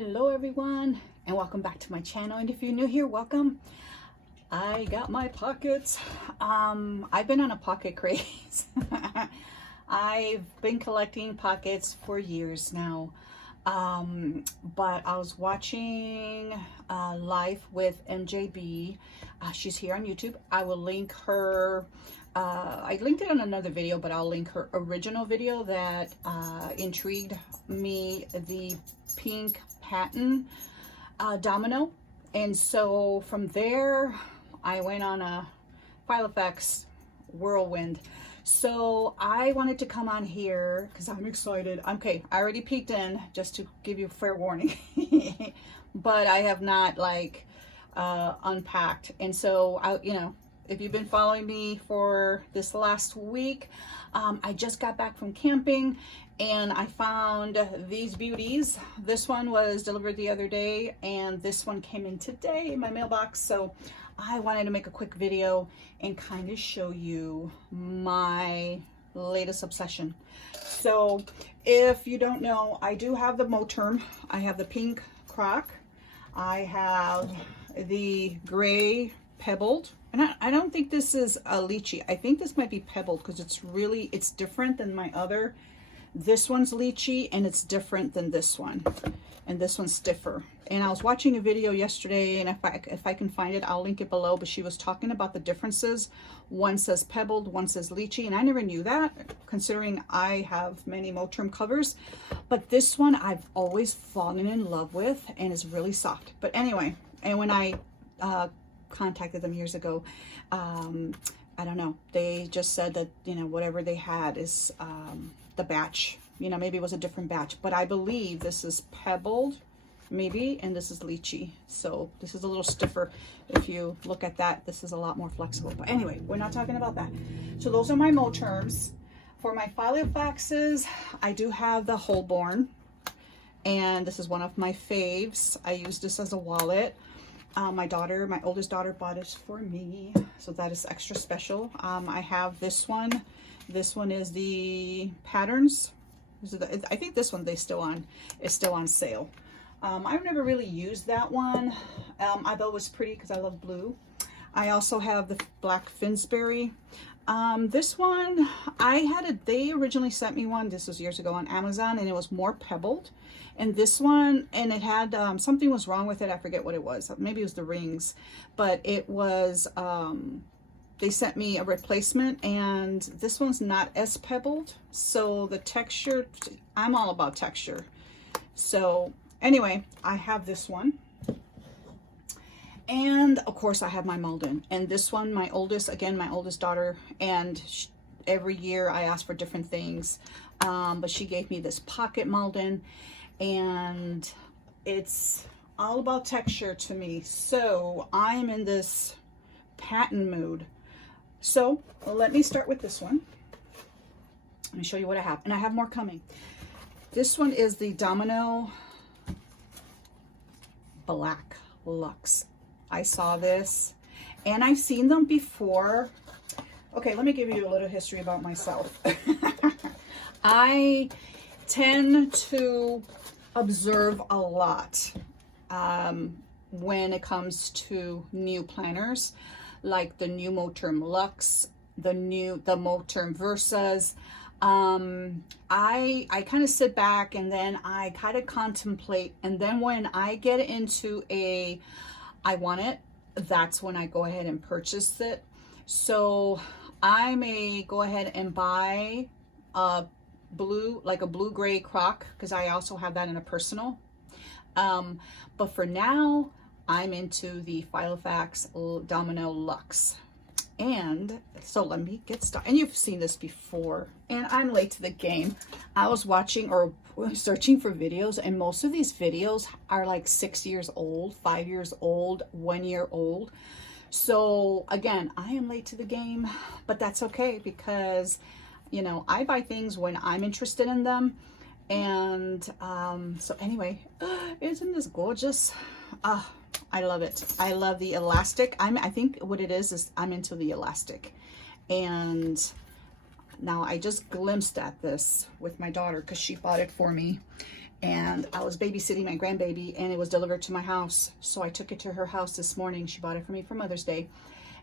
Hello everyone, and welcome back to my channel. And if you're new here, welcome. I got my pockets. I've been on a pocket craze. I've been collecting pockets for years now. But I was watching live with MJB. She's here on YouTube. I will link her. I linked it on another video, but I'll link her original video that intrigued me, the pink patent domino. And so from there, I went on a Filofax whirlwind. So I wanted to come on here because I'm excited. Okay, I already peeked in, just to give you fair warning, but I have not unpacked. And so if you've been following me for this last week, I just got back from camping and I found these beauties. This one was delivered the other day and this one came in today in my mailbox. So I wanted to make a quick video and kind of show you my latest obsession. So if you don't know, I do have the Moterm. I have the pink croc. I have the gray pebbled. And I don't think this is a lychee. I think this might be pebbled because it's different than my other. This one's lychee and it's different than this one. And this one's stiffer. And I was watching a video yesterday, and if I can find it, I'll link it below. But she was talking about the differences. One says pebbled, one says lychee. And I never knew that, considering I have many Moterm covers. But this one I've always fallen in love with, and it's really soft. But anyway, and when I contacted them years ago, I don't know, they just said that whatever they had is the batch, maybe it was a different batch, but I believe this is pebbled maybe, and this is lychee. So this is a little stiffer. If you look at that, this is a lot more flexible. But anyway, we're not talking about that. So those are my Moterms. For my Filofaxes, I do have the Holborn, and this is one of my faves. I use this as a wallet. My oldest daughter bought it for me, so that is extra special. I have this one. This one is the patterns. I think this one is still on sale. I've never really used that one. I thought it was pretty because I love blue. I also have the black Finsbury. This one, they originally sent me one, this was years ago, on Amazon, and it was more pebbled. And this one, and it had, something was wrong with it, I forget what it was. Maybe it was the rings, but it was, they sent me a replacement, and this one's not as pebbled. So the texture, I'm all about texture. So anyway, I have this one. And of course I have my Malden, and this one, my oldest daughter, and every year I ask for different things, but she gave me this pocket Malden, and it's all about texture to me. So I'm in this patent mood. So let me start with this one. Let me show you what I have, and I have more coming. This one is the Domino Black Luxe. I saw this and I've seen them before. Okay, let me give you a little history about myself. I tend to observe a lot when it comes to new planners, like the new Moterm Luxe, the Moterm Versas. I kind of sit back and then I kind of contemplate, and then when I get into I want it, that's when I go ahead and purchase it. So I may go ahead and buy a blue-gray croc, because I also have that in a personal. But for now, I'm into the Filofax Domino Luxe. And so let me get started. And you've seen this before, and I'm late to the game. I was watching or searching for videos, and most of these videos are like 6 years old, 5 years old, 1 year old. So again, I am late to the game, but that's okay, because I buy things when I'm interested in them. And so anyway, isn't this gorgeous? I love it. I love the elastic. I think what it is I'm into the elastic. And now I just glimpsed at this with my daughter because she bought it for me. and I was babysitting my grandbaby, and it was delivered to my house. So I took it to her house this morning. She bought it for me for Mother's Day.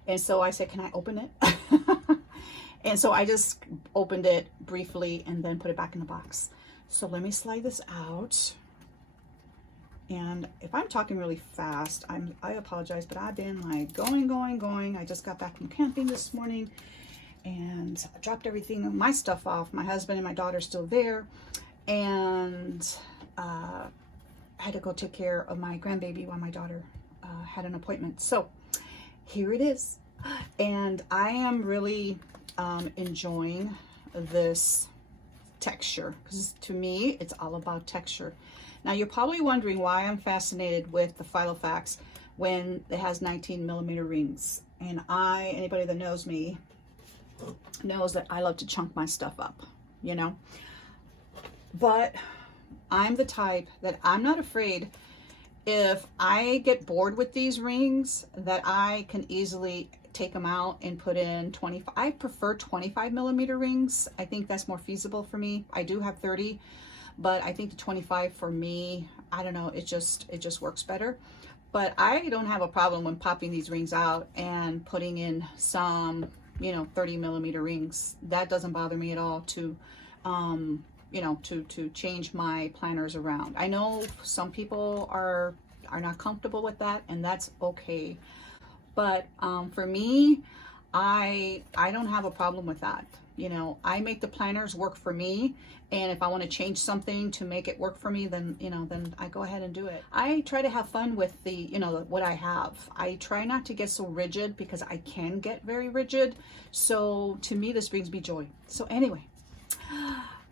And so I said, can I open it? And so I just opened it briefly and then put it back in the box. So let me slide this out. And if I'm talking really fast, I apologize, but I've been like going. I just got back from camping this morning and I dropped everything, my stuff off. My husband and my daughter are still there. And I had to go take care of my grandbaby while my daughter had an appointment. So here it is. And I am really enjoying this texture, because to me it's all about texture. Now you're probably wondering why I'm fascinated with the Filofax when it has 19mm rings, and anybody that knows me knows that I love to chunk my stuff up, you know. But I'm the type that I'm not afraid, if I get bored with these rings, that I can easily take them out and put in 25. I prefer 25mm rings. I think that's more feasible for me. I do have 30, but I think the 25 for me, I don't know, it just works better. But I don't have a problem when popping these rings out and putting in some, you know, 30mm rings. That doesn't bother me at all to you know, to change my planners around. I know some people are not comfortable with that, and that's okay. But for me, I don't have a problem with that. You know, I make the planners work for me, and if I want to change something to make it work for me, then, you know, then I go ahead and do it. I try to have fun with the, you know, what I have. I try not to get so rigid, because I can get very rigid. So to me, this brings me joy. So anyway,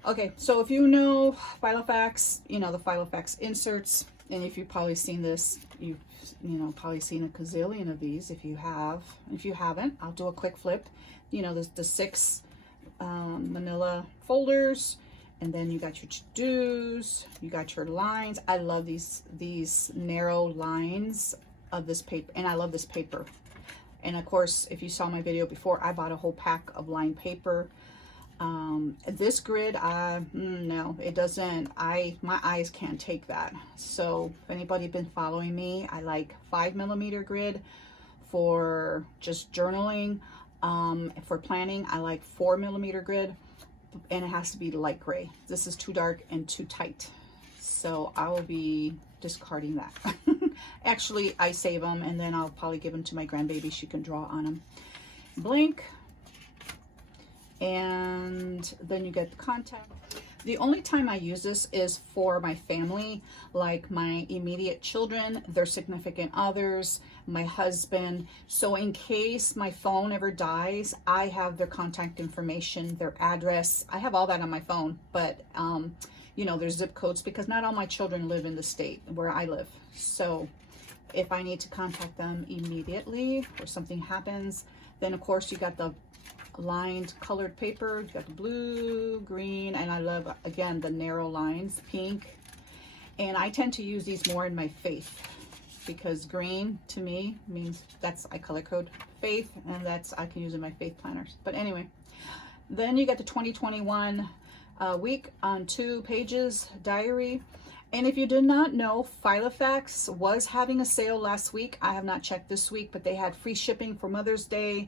okay, so if you know Filofax, you know the Filofax inserts, and if you've probably seen this, you've probably seen a gazillion of these. If you have, if you haven't, I'll do a quick flip. You know, the 6 manila folders, and then you got your to-dos, you got your lines. I love these narrow lines of this paper, and I love this paper. And of course, if you saw my video before, I bought a whole pack of lined paper. This grid, no, it doesn't. My eyes can't take that. So if anybody been following me, I like 5mm grid for just journaling. For planning, I like 4mm grid, and it has to be light gray. This is too dark and too tight, so I will be discarding that. Actually, I save them, and then I'll probably give them to my grandbaby. She can draw on them. Blank. And then you get the contact. The only time I use this is for my family, like my immediate children, their significant others, my husband. So in case my phone ever dies, I have their contact information, their address. I have all that on my phone, but you know, there's zip codes, because not all my children live in the state where I live. So if I need to contact them immediately or something happens, then of course you got the lined colored paper, you got the blue, green, and I love, again, the narrow lines, pink. And I tend to use these more in my faith, because green to me means I color code faith, and I can use in my faith planners. But anyway, then you got the 2021 week on 2 pages diary. And if you did not know, Filofax was having a sale last week. I have not checked this week, but they had free shipping for Mother's Day.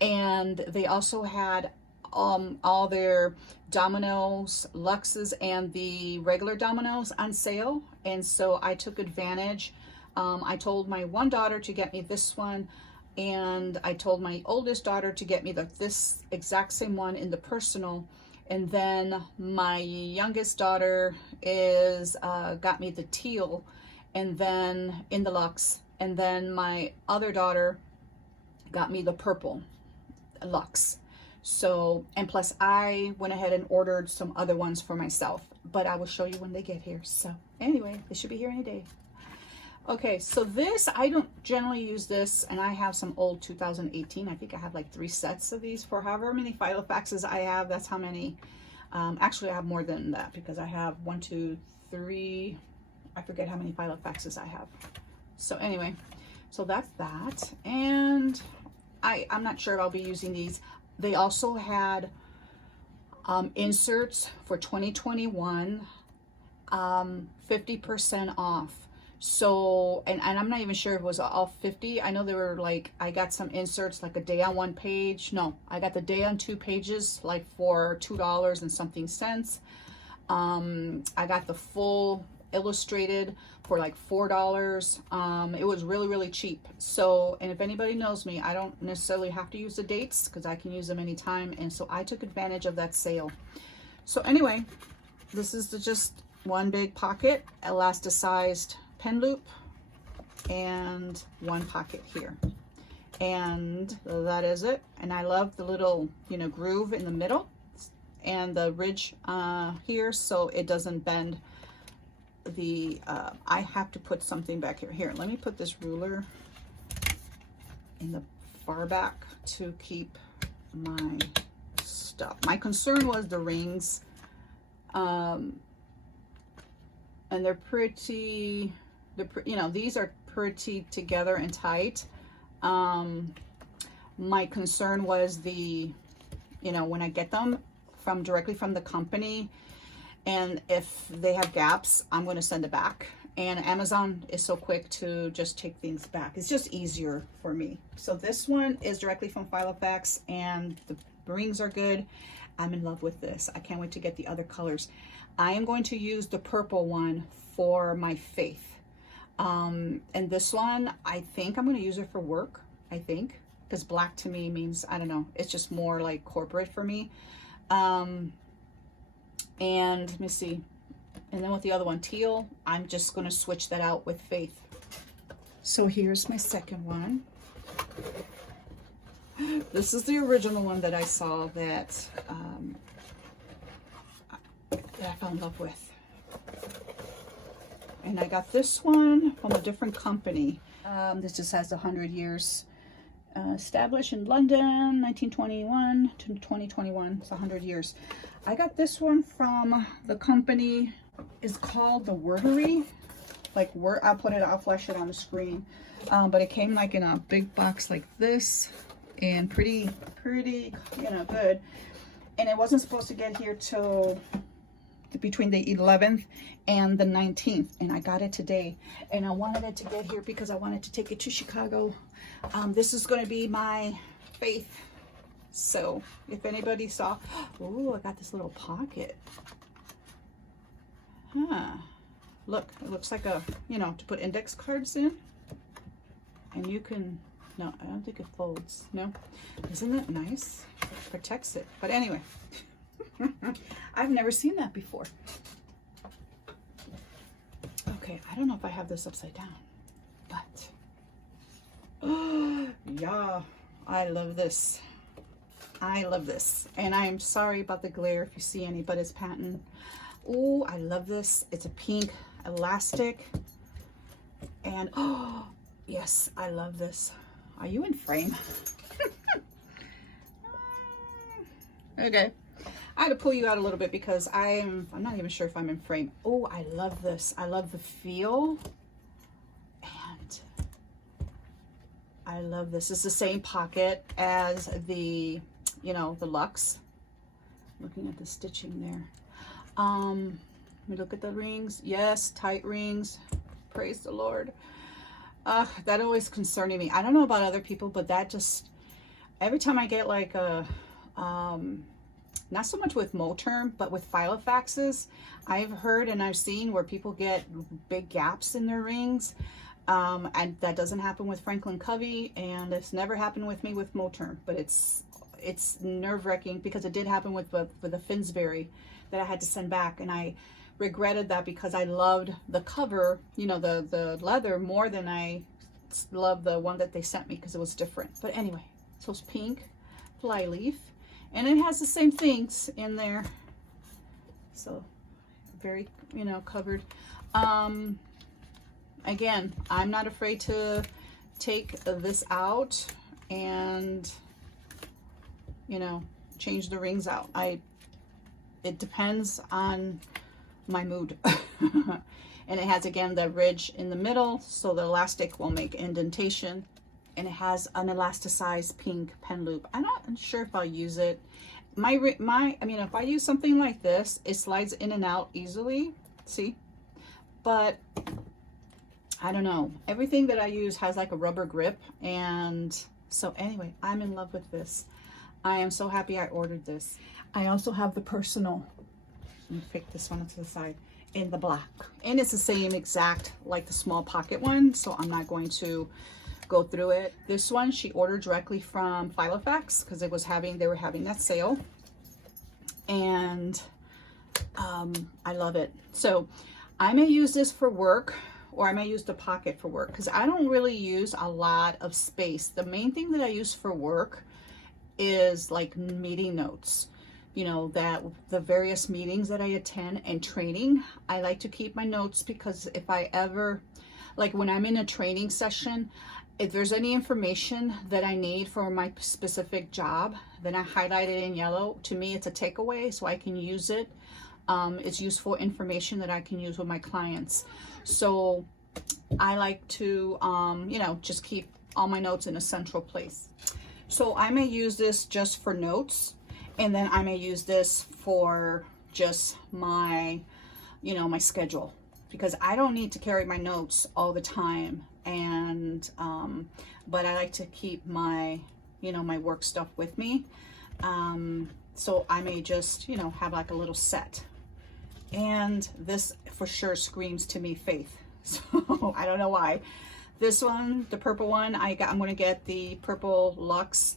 And they also had all their Domino's Luxes and the regular Domino's on sale. And so I took advantage. I told my one daughter to get me this one, and I told my oldest daughter to get me this exact same one in the personal. And then my youngest daughter got me the teal, and then in the Luxe. And then my other daughter got me the purple Luxe. So, and plus I went ahead and ordered some other ones for myself, but I will show you when they get here. So anyway, they should be here any day. Okay, so this, I don't generally use this, and I have some old 2018. I think I have like 3 sets of these for however many Filofaxes I have. That's how many. Actually, I have more than that, because I have 1, 2, 3. I forget how many Filofaxes I have. So anyway, so that's that. And I'm not sure if I'll be using these. They also had inserts for 2021. 50% off. So, and I'm not even sure if it was all 50. I know they were like, I got some inserts, like a day on one page. No, I got the day on 2 pages, like for $2 and something cents. I got the full illustrated for like $4. It was really, really cheap. So, and if anybody knows me, I don't necessarily have to use the dates because I can use them anytime. And so I took advantage of that sale. So anyway, this is just one big pocket, elasticized pen loop, and one pocket here, and that is it. And I love the little, you know, groove in the middle and the ridge here, so it doesn't bend the I have to put something back here. Let me put this ruler in the far back to keep my stuff. My concern was the rings, and they're pretty, you know, these are pretty together and tight. My concern was the, you know, when I get them from directly from the company, and if they have gaps, I'm going to send it back. And Amazon is so quick to just take things back. It's just easier for me. So this one is directly from Filofax, and the rings are good. I'm in love with this. I can't wait to get the other colors. I am going to use the purple one for my faith. And this one, I think I'm going to use it for work, I think, because black to me means, I don't know, it's just more like corporate for me. And let me see. And then with the other one, teal, I'm just going to switch that out with faith. So here's my second one. This is the original one that I saw that, that I fell in love with. And I got this one from a different company. This just has 100 years. Established in London, 1921 to 2021. It's 100 years. I got this one from the company, is called the Wordery. Like, I'll flash it on the screen. But it came like in a big box like this, and pretty, you know, good. And it wasn't supposed to get here till between the 11th and the 19th, and I got it today. And I wanted it to get here because I wanted to take it to Chicago. This is going to be my faith. So if anybody saw, oh, I got this little pocket. Look, it looks like a, you know, to put index cards in. And you can, no, I don't think it folds. No, isn't that nice? It protects it. But anyway, I've never seen that before. Okay, I don't know if I have this upside down, but yeah, I love this. I love this. And I'm sorry about the glare if you see any, but it's patent. Oh, I love this. It's a pink elastic. And oh, yes, I love this. Are you in frame? Okay. I had to pull you out a little bit because I'm not even sure if I'm in frame. Oh, I love this. I love the feel. And I love this. It's the same pocket as the, you know, the Luxe. Looking at the stitching there. Let me look at the rings. Yes, tight rings. Praise the Lord. That always concerning me. I don't know about other people, but that just, every time I get like a, not so much with Moterm, but with Filofaxes, I've heard and I've seen where people get big gaps in their rings. And that doesn't happen with Franklin Covey, and it's never happened with me with Moterm, but it's nerve-wracking because it did happen with the Finsbury that I had to send back, and I regretted that because I loved the cover, you know, the leather more than I loved the one that they sent me because it was different. But anyway, so it's pink flyleaf, and it has the same things in there, so very, you know, covered. Again, I'm not afraid to take this out and, you know, change the rings out. It depends on my mood. And it has, again, the ridge in the middle, so the elastic will make indentation. And it has an elasticized pink pen loop. I'm not sure if I'll use it. I mean, if I use something like this, it slides in and out easily. See, but I don't know. Everything that I use has like a rubber grip. And so anyway, I'm in love with this. I am so happy I ordered this. I also have the personal. Let me pick this one to the side in the black. And it's the same exact like the small pocket one. So I'm not going to go through it. This one she ordered directly from Filofax because they were having that sale. And I love it. So I may use this for work, or I may use the pocket for work because I don't really use a lot of space. The main thing that I use for work is like meeting notes. You know, that the various meetings that I attend and training, I like to keep my notes because if I ever, like when I'm in a training session, if there's any information that I need for my specific job, then I highlight it in yellow. To me, it's a takeaway, so I can use it. It's useful information that I can use with my clients. So I like to, you know, just keep all my notes in a central place. So I may use this just for notes, and then I may use this for just my, you know, my schedule, because I don't need to carry my notes all the time. And but I like to keep my, you know, my work stuff with me. So I may just, you know, have like a little set. And this for sure screams to me faith. So I don't know why. This one, the purple one, I'm going to get the purple luxe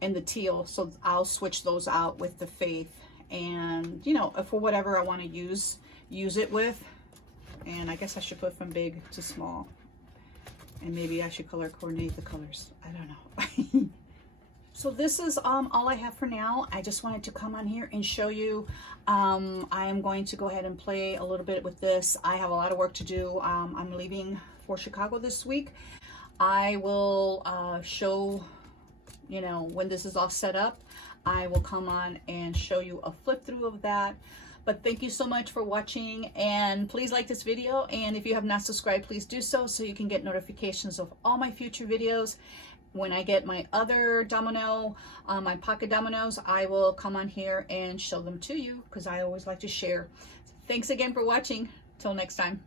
and the teal. So I'll switch those out with the faith. And, you know, for whatever I want to use it with. And I guess I should put from big to small. And maybe I should color coordinate the colors. I don't know. So this is all I have for now. I just wanted to come on here and show you. I am going to go ahead and play a little bit with this. I have a lot of work to do. I'm leaving for Chicago this week. I will show, you know, when this is all set up, I will come on and show you a flip through of that. But thank you so much for watching, and please like this video. And if you have not subscribed, please do so you can get notifications of all my future videos. When I get my other domino, my pocket dominoes, I will come on here and show them to you because I always like to share. Thanks again for watching. Till next time.